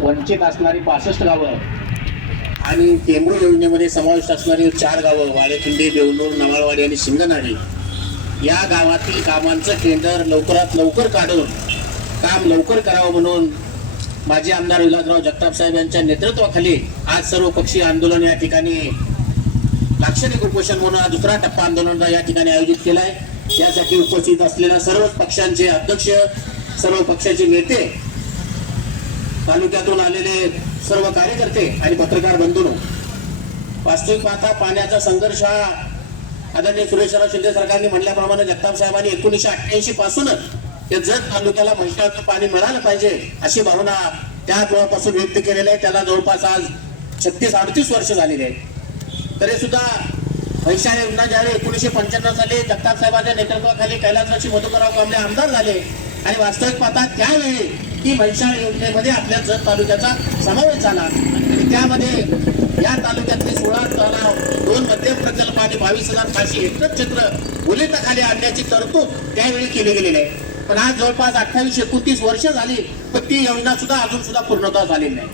वंचित असणारी पासष्ट गावं आणि टेंबू योजनेमध्ये समाविष्ट असणारी चार गावं वाडेखिंडी देवनूर नवाळवाडी आणि शिंगणारी या गावातील कामांचं टेंडर लवकरात लवकर काढून काम लवकर करावं म्हणून माजी आमदार विलासराव जगताप साहेब यांच्या नेतृत्वाखाली आज सर्व पक्षीय आंदोलन या ठिकाणी लाक्षणिक उपोषण म्हणून हा दुसरा टप्पा आंदोलन या ठिकाणी आयोजित केलाय. यासाठी उपस्थित असलेल्या सर्व पक्षांचे अध्यक्ष सर्व पक्षाचे नेते तालुक्यातून आलेले सर्व कार्यकर्ते आणि पत्रकार बंधून वास्तविक पाहता पाण्याचा संघर्ष हा आदरणीय सुरेशराव शिंदे सरकारने म्हणल्याप्रमाणे जगताप साहेबांनी एकोणीशे अठ्ठ्याऐंशी पासूनच या जत तालुक्याला म्हैसाळचं पाणी मिळालं पाहिजे अशी भावना त्या वेळापासून व्यक्त केलेली आहे. त्याला जवळपास आज छत्तीस अडतीस वर्ष झालेली आहेत. तरी सुद्धा म्हैसाळ योजना ज्यावेळी एकोणीशे पंच्याण्णव साली जगताप साहेबांच्या नेतृत्वाखाली कैलासवासी मधुकरराव कांबळे आमदार झाले आणि वास्तविक पाहता त्यावेळी ही म्हैसाळ योजनेमध्ये आपल्या जत तालुक्याचा समावेश झाला आणि त्यामध्ये या तालुक्यातले सोळा तलाव दोन मध्यम प्रकल्प आणि बावीस हजार पाचशे हेक्टर क्षेत्र मुलीताखाली आणण्याची तरतूद त्यावेळी केली गेलेली आहे. पण आज जवळपास अठ्ठावीस एकोणतीस वर्ष झाली पण ती योजना सुद्धा अजून सुद्धा पूर्णतः झालेली नाही.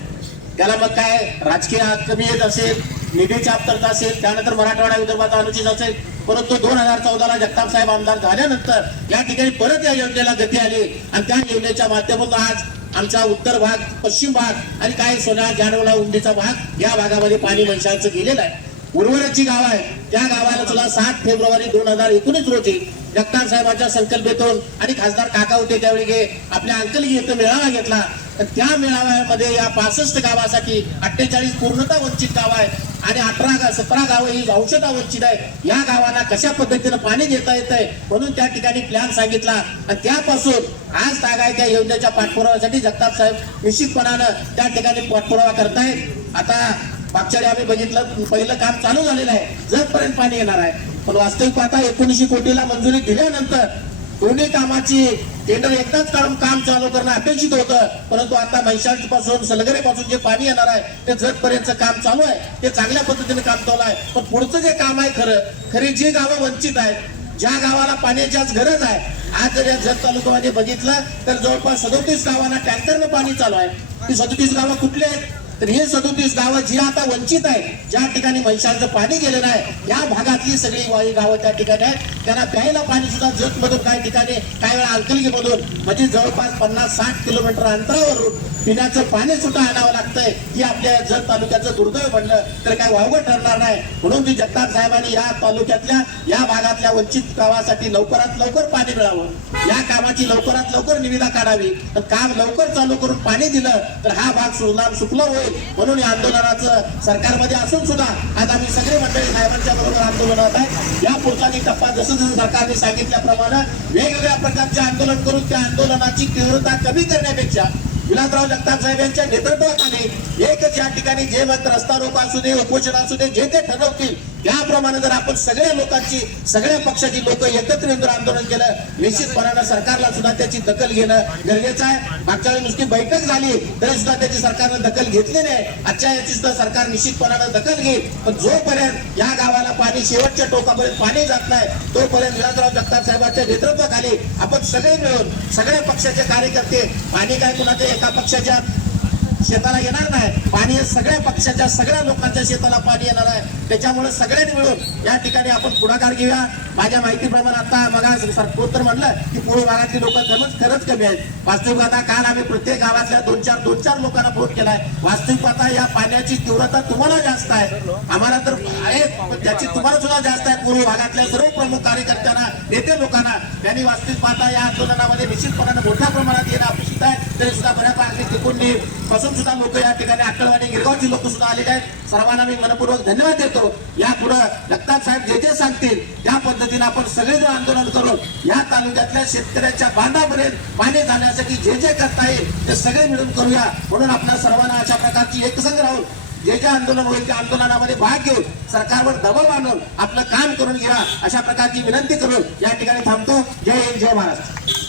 त्याला मग काय राजकीय कमी येत असेल निधीची अप्तरता असेल त्यानंतर मराठवाडा विदर्भाचा अनुचित असेल परंतु दोन हजार चौदाला जगताप साहेब आमदार झाल्यानंतर या ठिकाणी परत या योजनेला गती आली. आणि त्या योजनेच्या माध्यमातून आज आमचा उत्तर भाग पश्चिम भाग आणि काही सोना जानवला उंडीचा भाग या भागामध्ये पाणी मनशाचं गेलेलं आहे. उर्वरक जी गाव आहे त्या गावाला तुला सात फेब्रुवारी दोन हजार एकोणीस रोजी जगताप साहेबांच्या संकल्पेतून आणि खासदार काका होते त्यावेळी आपल्या अंकल येथे मेळावा घेतला. तर त्या मेळाव्यामध्ये या पासष्ट गावासाठी अठ्ठेचाळीस पूर्णता वंचित गाव आहे आणि अठरा गा सतरा गावं ही अंशता वंचित आहे या गावांना कशा पद्धतीनं पाणी देता येत आहे म्हणून त्या ठिकाणी प्लॅन सांगितला. आणि त्यापासून आज तागाय त्या योजनेच्या पाठपुराव्यासाठी जगताप साहेब निश्चितपणानं त्या ठिकाणी पाठपुरावा करतायत. आता मागच्या आम्ही बघितलं पहिलं काम चालू झालेलं आहे. जरपर्यंत पाणी येणार आहे. पण वास्तविक पाहता एकोणीसशे कोटीला मंजुरी दिल्यानंतर दोन्ही कामाची टेंडर एकदाच काम काम चालू करणं अपेक्षित होतं. परंतु आता म्हैसाळपासून सलगरे पासून जे पाणी येणार आहे ते जतपर्यंत काम चालू आहे. ते चांगल्या पद्धतीने काम चालू आहे. पण पुढचं जे काम आहे खरं खरी जी गावं वंचित आहेत ज्या गावाला पाण्याचीच गरज आहे आज जर या जत तालुक्यामध्ये बघितलं तर जवळपास सदोतीस गावांना टँकरनं पाणी चालू आहे. ती सदोतीस गावं कुठली आहेत? तर हे सदोतीस गावं जी आता वंचित आहे ज्या ठिकाणी महिषांचं पाणी गेलेलं आहे या भागातली सगळी वाई गावं त्या ठिकाणी आहेत. त्यांना प्यायला पाणी सुद्धा जत मधून काही ठिकाणी काही वेळा अंकलगीमधून म्हणजे जवळपास पन्नास साठ किलोमीटर अंतरावरून पिण्याचं पाणी सुद्धा आणावं लागतंय. ही आपल्या जत तालुक्याचं दुर्दैव बनलं तर काय वावगं ठरणार नाही. म्हणून ती जगताप साहेबांनी या तालुक्यातल्या या भागातल्या वंचित गावासाठी लवकरात लवकर पाणी मिळावं. या कामाची लवकरात लवकर निविदा काढावी. तर काम लवकर चालू करून पाणी दिलं तर हा भाग सुनाम सुकला होईल. म्हणून या आंदोलनाचं सरकारमध्ये असून सुद्धा आज आम्ही सगळे मंडळी साहेबांच्या बरोबर आंदोलनात आहे. या पुढचा टप्पा जसं जसं सरकारने सांगितल्याप्रमाणे वेगवेगळ्या प्रकारचे आंदोलन करून त्या आंदोलनाची तीव्रता कमी करण्यापेक्षा विलासराव जगताप साहेब यांच्या नेतृत्वाखाली प्रत्येक या ठिकाणी जे मत रस्ता रोप असू दे उपोषण असू दे जे ते ठरवतील त्याप्रमाणे जर आपण सगळ्या लोकांची सगळ्या पक्षाची लोक एकत्र येऊन जर आंदोलन केलं निश्चितपणानं सरकारला सुद्धा त्याची दखल घेणं गरजेचं आहे. मागच्या वेळी नुसती बैठक झाली तरी सुद्धा त्याची सरकारनं दखल घेतली नाही. आजच्या याची सुद्धा सरकार निश्चितपणानं दखल घेईल. पण जोपर्यंत या गावाला पाणी शेवटच्या टोकापर्यंत पाणी जात नाही तोपर्यंत विलासराव जगताप साहेबांच्या नेतृत्वाखाली आपण सगळे मिळून सगळ्या पक्षाचे कार्यकर्ते पाणी काय कुणाच्या एका पक्षाच्या शेताला येणार नाही. पाणी सगळ्या पक्षाच्या सगळ्या लोकांच्या शेताला पाणी येणार आहे. त्याच्यामुळे सगळ्यांनी मिळून या ठिकाणी आपण पुढाकार घेऊया. माझ्या माहितीप्रमाणे आता बघा सरकोण तर म्हणलं की पूर्व भागातली लोक खरंच खरंच कमी आहेत. वास्तविक आता काल आम्ही प्रत्येक गावातल्या दोन चार दोन चार लोकांना फोन केलाय. वास्तविक आता या पाण्याची तीव्रता तुम्हाला जास्त आहे. आम्हाला तर आहे त्याची तुम्हाला सुद्धा जास्त आहे. पूर्व भागातल्या सर्व प्रमुख कार्यकर्त्यांना नेते लोकांना. त्यांनी वास्तविक पाहता या आंदोलनामध्ये निश्चितपणाने मोठ्या प्रमाणात येणं आहेत तरी सुद्धा बऱ्यापैकी तिकुंडी पासून सुद्धा लोक या ठिकाणी अक्कलवाडी गिरगावची लोक सुद्धा आलेले आहेत. सर्वांना मी मनपूर्वक धन्यवाद देतो. या पुढे जगताप साहेब जे जे सांगतील त्या पद्धतीने आपण सगळे जण आंदोलन करून या तालुक्यातल्या शेतकऱ्यांच्या बांधापर्यंत पाणी जाण्यासाठी जे जे करता येईल ते सगळे मिळून करूया. म्हणून आपल्या सर्वांना अशा प्रकारची एकसंग राहून जे जे आंदोलन होईल त्या आंदोलनामध्ये भाग घेऊन सरकारवर दबाव आणून आपलं काम करून घ्या अशा प्रकारची विनंती करून या ठिकाणी थांबतो. जय हिंद जय महाराष्ट्र.